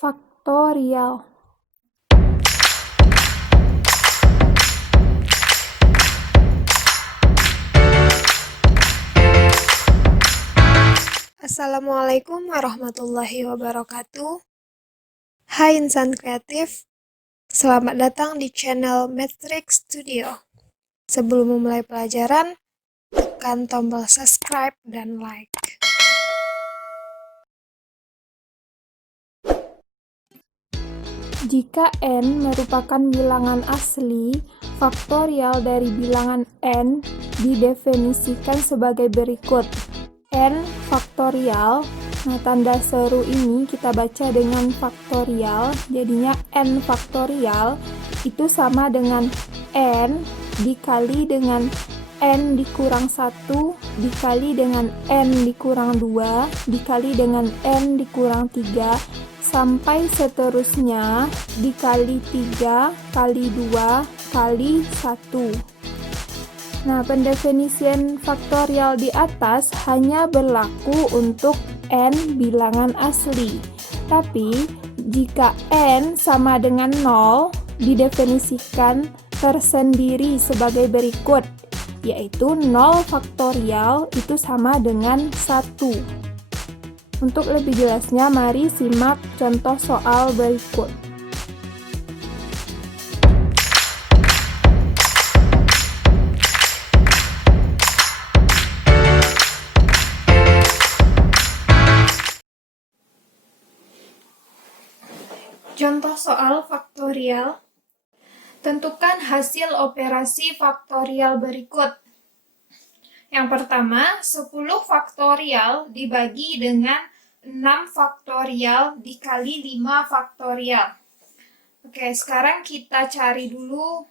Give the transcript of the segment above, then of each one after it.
faktorial. Assalamualaikum warahmatullahi wabarakatuh. Hai insan kreatif, selamat datang di channel Matrix Studio. Sebelum memulai pelajaran, tekan tombol subscribe dan like. Jika n merupakan bilangan asli, faktorial dari bilangan n didefinisikan sebagai berikut. N faktorial, nah tanda seru ini kita baca dengan faktorial, jadinya n faktorial itu sama dengan n dikali dengan n dikurang 1 dikali dengan n dikurang 2 dikali dengan n dikurang 3 sampai seterusnya dikali 3 kali 2 kali 1. Nah, pendefinisian faktorial di atas hanya berlaku untuk n bilangan asli. Tapi, jika n sama dengan 0, didefinisikan tersendiri sebagai berikut, yaitu 0 faktorial itu sama dengan 1. Untuk lebih jelasnya, mari simak contoh soal berikut. Contoh soal faktorial. Tentukan hasil operasi faktorial berikut. Yang pertama, 10 faktorial dibagi dengan 6 faktorial dikali 5 faktorial. Oke, sekarang kita cari dulu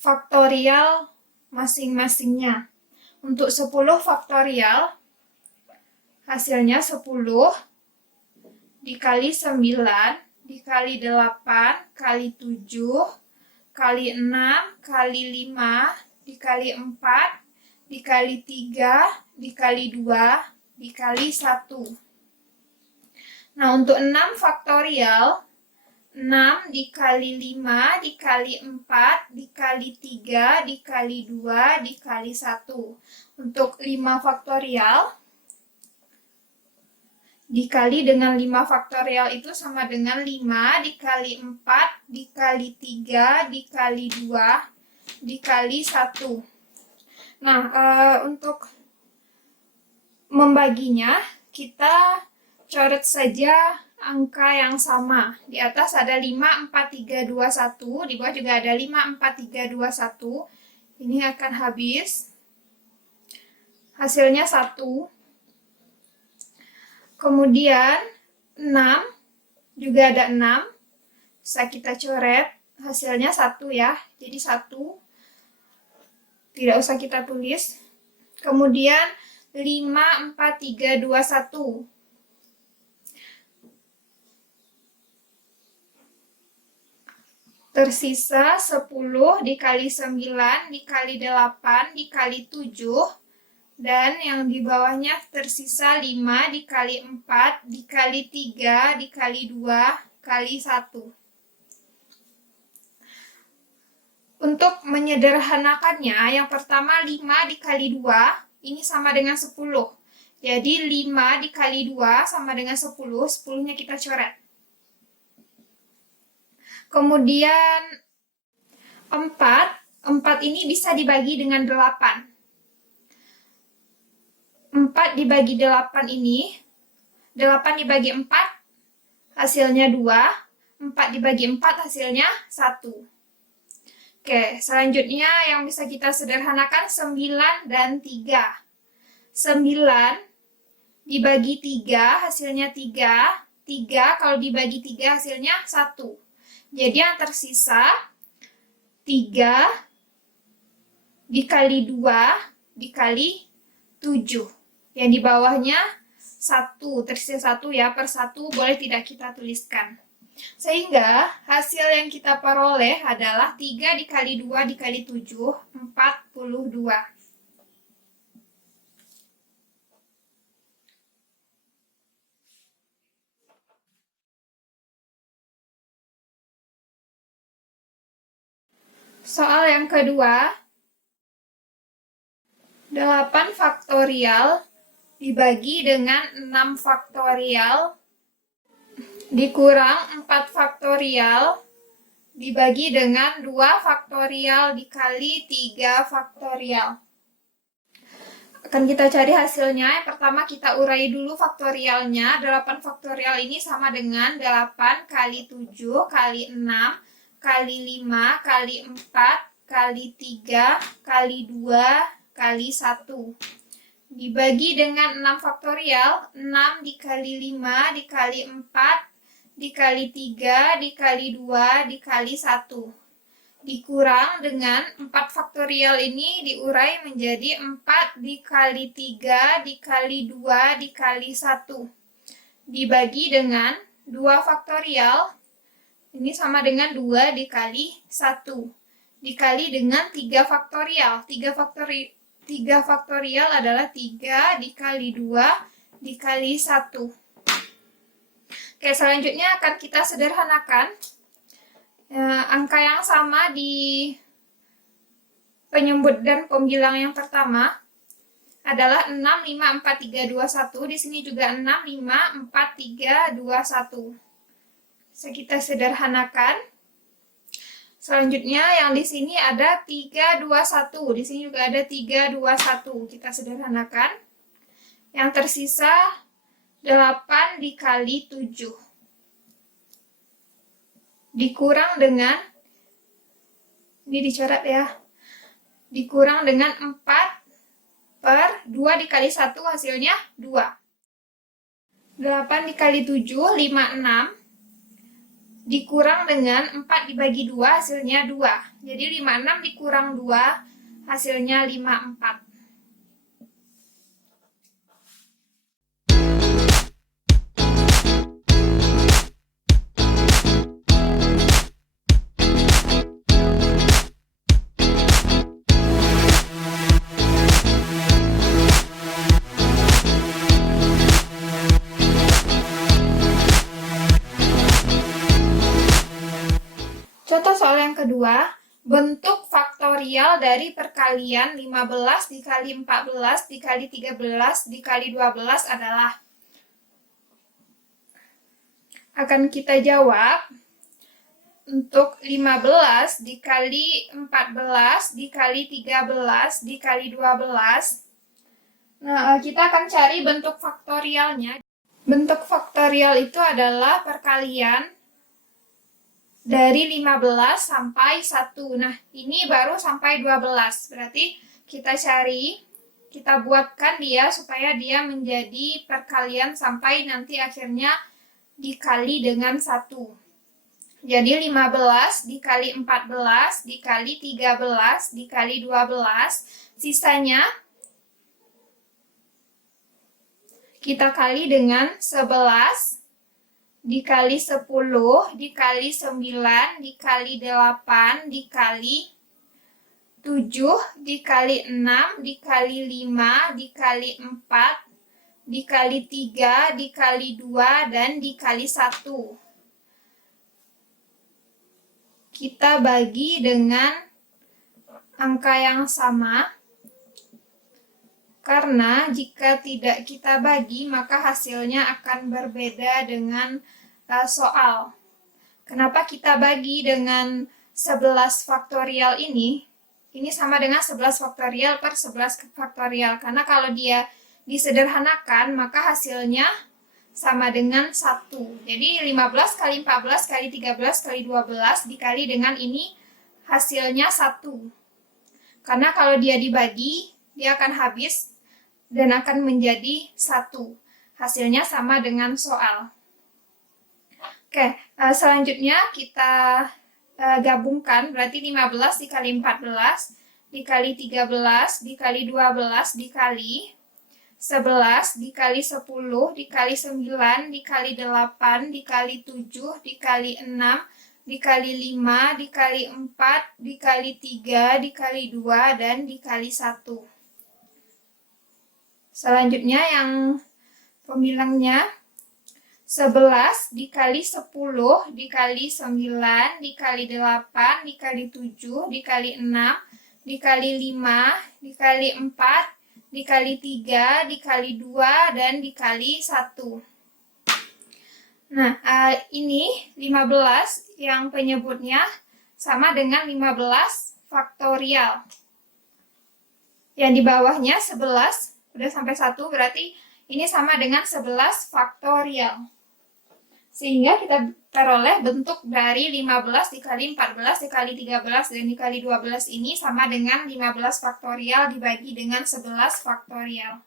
faktorial masing-masingnya. Untuk 10 faktorial, hasilnya 10 dikali 9 dikali 8 kali 7 kali 6 kali 5 dikali 4 dikali 3 dikali 2 dikali 1. Nah, untuk 6 faktorial, 6 dikali 5 dikali 4 dikali 3 dikali 2 dikali 1. Untuk 5 faktorial, dikali dengan 5 faktorial itu sama dengan 5 dikali 4 dikali 3 dikali 2 dikali 1. Nah, untuk membaginya, kita coret saja angka yang sama. Di atas ada 5, 4, 3, 2, 1. Di bawah juga ada 5, 4, 3, 2, 1. Ini akan habis. Hasilnya 1. Kemudian 6, juga ada 6. Bisa kita coret. Hasilnya 1 ya. Jadi 1. Tidak usah kita tulis. Kemudian 5, 4, 3, 2, 1. Tersisa 10 dikali 9 dikali 8 dikali 7. Dan yang di bawahnya tersisa 5 dikali 4 dikali 3 dikali 2 kali 1. Untuk menyederhanakannya, yang pertama 5 dikali 2, ini sama dengan 10. Jadi 5 dikali 2 sama dengan 10, 10-nya kita coret. Kemudian 4 ini bisa dibagi dengan 8. 4 dibagi 8 ini, 8 dibagi 4 hasilnya 2, 4 dibagi 4 hasilnya 1. Oke, selanjutnya yang bisa kita sederhanakan 9 dan 3. 9 dibagi 3 hasilnya 3, 3 kalau dibagi 3 hasilnya 1. Jadi yang tersisa 3 dikali 2 dikali 7. Yang di bawahnya 1, tersisa 1 ya, per 1 boleh tidak kita tuliskan. Sehingga hasil yang kita peroleh adalah 3 dikali 2 dikali 7, 42. Soal yang kedua, 8 faktorial dibagi dengan 6 faktorial dikurang 4 faktorial dibagi dengan 2 faktorial dikali 3 faktorial. Akan kita cari hasilnya. Yang pertama kita urai dulu faktorialnya. 8 faktorial ini sama dengan 8 kali 7 kali 6 kali 5 kali 4 kali 3 kali 2 kali 1. Dibagi dengan 6 faktorial. 6 dikali 5 dikali 4 dikali 3 dikali 2 dikali 1. Dikurang dengan 4 faktorial ini diurai menjadi 4 dikali 3 dikali 2 dikali 1. Dibagi dengan 2 faktorial, ini sama dengan 2 dikali 1. Dikali dengan 3 faktorial. 3 faktorial adalah 3 dikali 2 dikali 1. Oke, selanjutnya akan kita sederhanakan. Angka yang sama di penyebut dan pembilang yang pertama adalah 6, 5, 4, 3, 2, 1. Di sini juga 6, 5, 4, 3, 2, 1. Bisa kita sederhanakan. Selanjutnya yang di sini ada 3, 2, 1. Di sini juga ada 3, 2, 1. Kita sederhanakan. Yang tersisa 8 dikali 7. Dikurang dengan, ini dicoret ya, dikurang dengan 4 per 2 dikali 1 hasilnya 2. 8 dikali 7, 56. Dikurang dengan 4 dibagi 2 hasilnya 2. Jadi 56 dikurang 2 hasilnya 54. Contoh soal yang kedua, bentuk faktorial dari perkalian 15 dikali 14 dikali 13 dikali 12 adalah. Akan kita jawab, untuk 15 dikali 14 dikali 13 dikali 12. Nah, kita akan cari bentuk faktorialnya. Bentuk faktorial itu adalah perkalian dari 15 sampai 1. Nah, ini baru sampai 12. Berarti kita cari, kita buatkan dia supaya dia menjadi perkalian sampai nanti akhirnya dikali dengan 1. Jadi 15 dikali 14 dikali 13 dikali 12. Sisanya kita kali dengan 11 dikali 10, dikali 9, dikali 8, dikali 7, dikali 6, dikali 5, dikali 4, dikali 3, dikali 2, dan dikali 1. Kita bagi dengan angka yang sama. Karena jika tidak kita bagi, maka hasilnya akan berbeda dengan soal. Kenapa kita bagi dengan 11 faktorial ini? Ini sama dengan 11 faktorial per 11 faktorial. Karena kalau dia disederhanakan, maka hasilnya sama dengan 1. Jadi 15 kali 14 kali 13 kali 12 dikali dengan ini hasilnya 1. Karena kalau dia dibagi, dia akan habis dan akan menjadi 1. Hasilnya sama dengan soal. Oke, selanjutnya kita gabungkan, berarti 15 dikali 14 dikali 13 dikali 12 dikali 11 dikali 10 dikali 9 dikali 8 dikali 7 dikali 6 dikali 5 dikali 4 dikali 3 dikali 2 dan dikali 1. Selanjutnya yang pembilangnya 11 dikali 10 dikali 9 dikali 8 dikali 7 dikali 6 dikali 5 dikali 4 dikali 3 dikali 2 dan dikali 1. Nah, ini 15 yang penyebutnya sama dengan 15 faktorial. Yang di bawahnya 11, udah sampai 1, berarti ini sama dengan 11 faktorial. Sehingga kita peroleh bentuk dari 15 dikali 14 dikali 13 dan dikali 12 ini sama dengan 15 faktorial dibagi dengan 11 faktorial.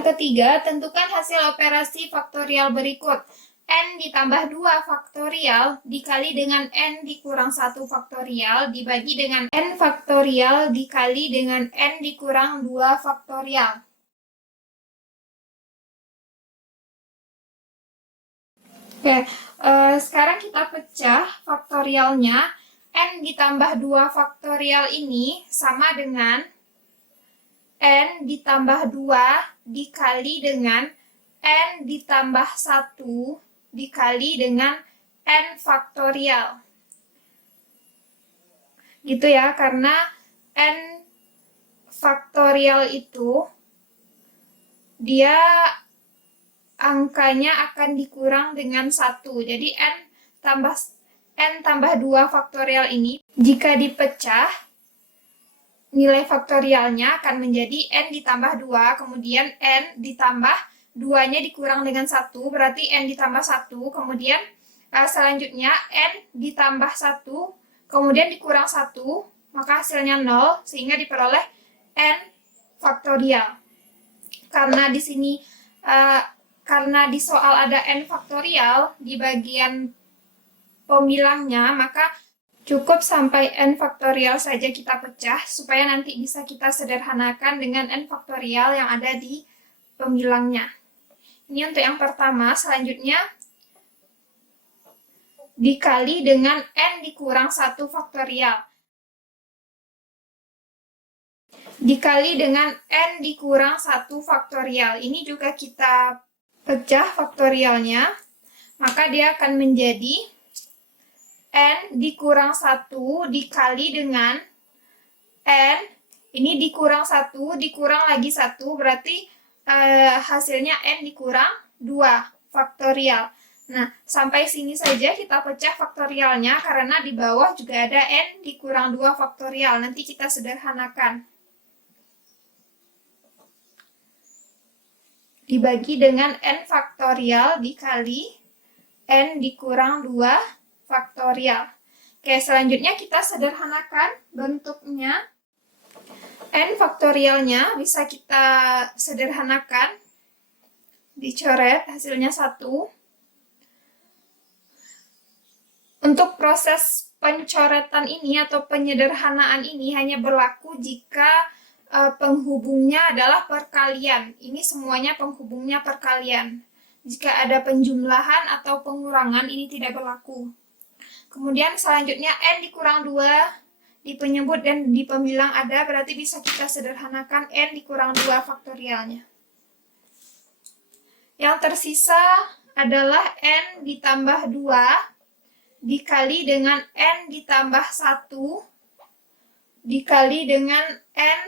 Ketiga, tentukan hasil operasi faktorial berikut. N ditambah 2 faktorial dikali dengan N dikurang 1 faktorial dibagi dengan N faktorial dikali dengan N dikurang 2 faktorial. Oke, sekarang kita pecah faktorialnya. N ditambah 2 faktorial ini sama dengan N ditambah 2 dikali dengan N ditambah 1 dikali dengan N faktorial. Gitu ya, karena N faktorial itu dia angkanya akan dikurang dengan 1. Jadi N tambah 2 faktorial ini jika dipecah nilai faktorialnya akan menjadi N ditambah 2, kemudian N ditambah 2-nya dikurang dengan 1, berarti N ditambah 1, kemudian selanjutnya N ditambah 1, kemudian dikurang 1, maka hasilnya 0, sehingga diperoleh N faktorial. Karena di sini, karena di soal ada N faktorial di bagian pembilangnya, maka cukup sampai N faktorial saja kita pecah, supaya nanti bisa kita sederhanakan dengan N faktorial yang ada di pembilangnya. Ini untuk yang pertama, selanjutnya dikali dengan N dikurang 1 faktorial. Dikali dengan N dikurang 1 faktorial. Ini juga kita pecah faktorialnya, maka dia akan menjadi N dikurang 1 dikali dengan N, ini dikurang 1, dikurang lagi 1, berarti hasilnya N dikurang 2 faktorial. Nah, sampai sini saja kita pecah faktorialnya, karena di bawah juga ada N dikurang 2 faktorial. Nanti kita sederhanakan. Dibagi dengan N faktorial dikali N dikurang 2 faktorial. Oke, selanjutnya kita sederhanakan bentuknya. N faktorialnya bisa kita sederhanakan. Dicoret, hasilnya 1. Untuk proses pencoretan ini atau penyederhanaan ini hanya berlaku jika penghubungnya adalah perkalian. Ini semuanya penghubungnya perkalian. Jika ada penjumlahan atau pengurangan, ini tidak berlaku. Kemudian selanjutnya N dikurang 2 di penyebut dan di pembilang ada, berarti bisa kita sederhanakan N dikurang 2 faktorialnya. Yang tersisa adalah N ditambah 2 dikali dengan N ditambah 1 dikali dengan N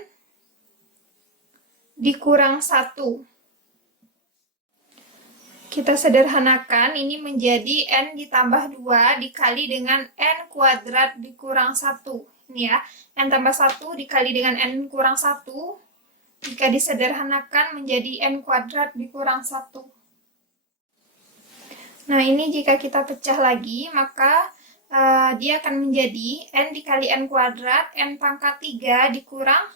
dikurang 1. Kita sederhanakan, ini menjadi N ditambah 2 dikali dengan N kuadrat dikurang 1. Ini ya, N tambah 1 dikali dengan N kurang 1, jika disederhanakan menjadi N kuadrat dikurang 1. Nah, ini jika kita pecah lagi, maka dia akan menjadi N dikali N kuadrat, N pangkat 3 dikurang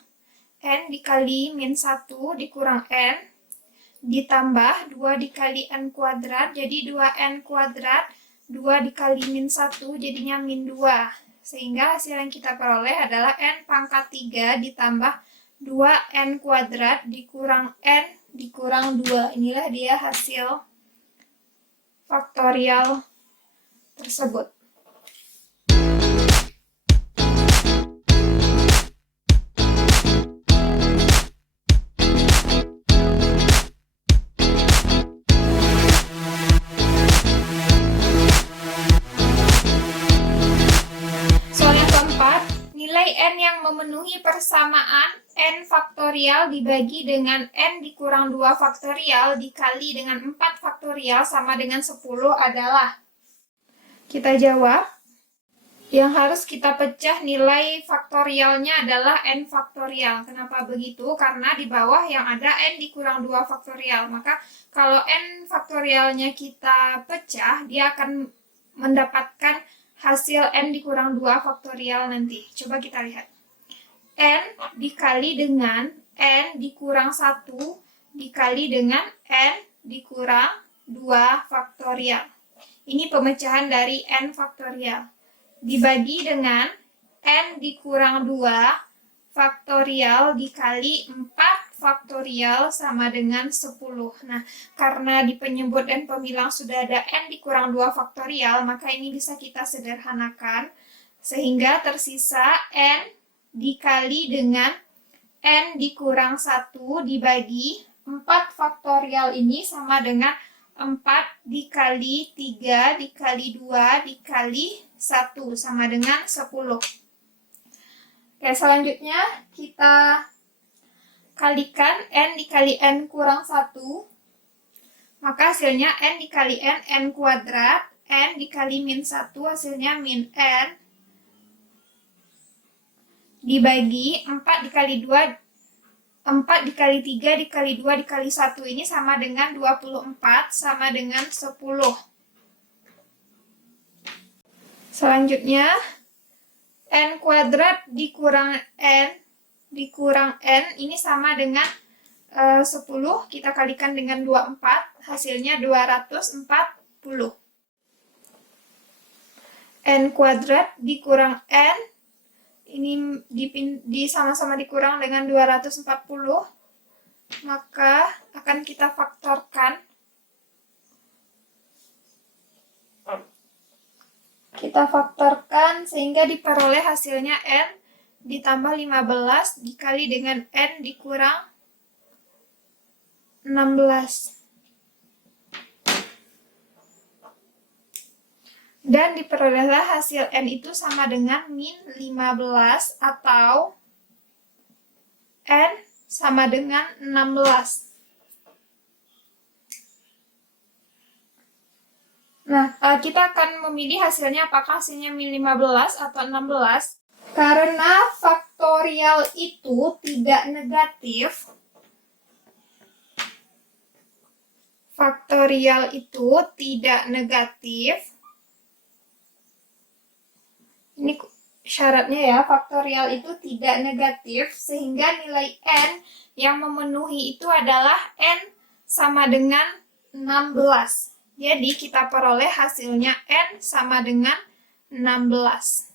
N dikali min 1 dikurang N, ditambah 2 dikali N kuadrat, jadi 2N kuadrat, 2 dikali min 1 jadinya min 2. Sehingga hasil yang kita peroleh adalah n pangkat 3 ditambah 2n kuadrat dikurang n dikurang 2. Inilah dia hasil faktorial tersebut. Nilai n yang memenuhi persamaan n faktorial dibagi dengan n dikurang 2 faktorial dikali dengan 4 faktorial sama dengan 10 adalah. Kita jawab. Yang harus kita pecah nilai faktorialnya adalah n faktorial. Kenapa begitu? Karena di bawah yang ada n dikurang 2 faktorial. Maka kalau n faktorialnya kita pecah, dia akan mendapatkan hasil n dikurang 2 faktorial nanti. Coba kita lihat. N dikali dengan n dikurang 1 dikali dengan n dikurang 2 faktorial. Ini pemecahan dari n faktorial. Dibagi dengan n dikurang 2 faktorial dikali 4 faktorial sama dengan 10. Nah, karena di penyebut dan pemilang sudah ada n dikurang 2 faktorial, maka ini bisa kita sederhanakan. Sehingga tersisa n dikali dengan n dikurang 1 dibagi 4 faktorial ini sama dengan 4 dikali 3 dikali 2 dikali 1 sama dengan 10. Oke, selanjutnya kita kalikan n dikali n kurang 1. Maka hasilnya n dikali n kuadrat. N dikali min 1 hasilnya min n. Dibagi 4 dikali 2, 4 dikali 3 dikali 2 dikali 1 ini sama dengan 24 sama dengan 10. Selanjutnya n kuadrat dikurang n ini sama dengan 10, kita kalikan dengan 24, hasilnya 240. N kuadrat dikurang n, ini sama-sama dikurang dengan 240, maka akan kita faktorkan. Kita faktorkan sehingga diperoleh hasilnya n ditambah 15 dikali dengan n dikurang 16. Dan diperolehlah hasil n itu sama dengan min 15 atau n sama dengan 16. Nah, kita akan memilih hasilnya apakah hasilnya min 15 atau 16. Karena faktorial itu tidak negatif, ini syaratnya ya, faktorial itu tidak negatif, sehingga nilai n yang memenuhi itu adalah n sama dengan 16. Jadi kita peroleh hasilnya n sama dengan 16.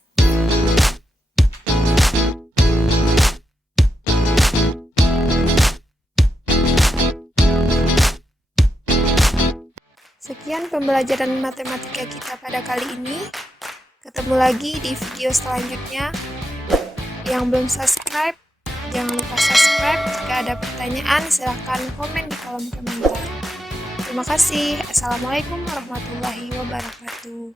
Sekian pembelajaran matematika kita pada kali ini. Ketemu lagi di video selanjutnya. Yang belum subscribe, jangan lupa subscribe. Jika ada pertanyaan, silahkan komen di kolom komentar. Terima kasih. Assalamualaikum warahmatullahi wabarakatuh.